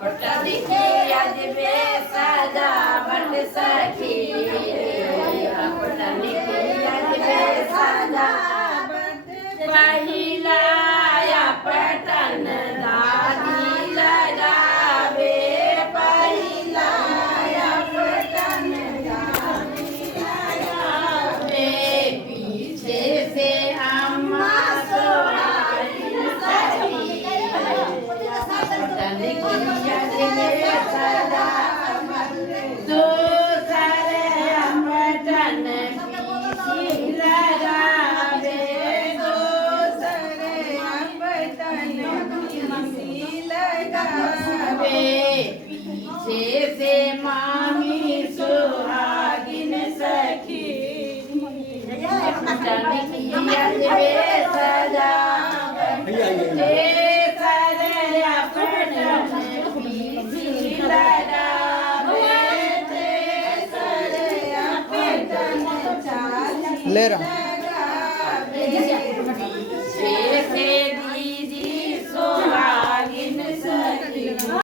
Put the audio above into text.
पटनी की आज बे सजावट सखी पटनी की आज बे सजावट पहिला या पटन दादी लगावे पहिला या पटन दादी लगावे पीछे से अम्मा सोहारी सखी पटनी की आज बे सजावट दूसरे पटन पीछे लगावे पीछे से मामी सुहागिन सखी पटनी की आज बे सजावट सरे पटन पीछे लगावे सरे पटन चाली ले रहा हूँ।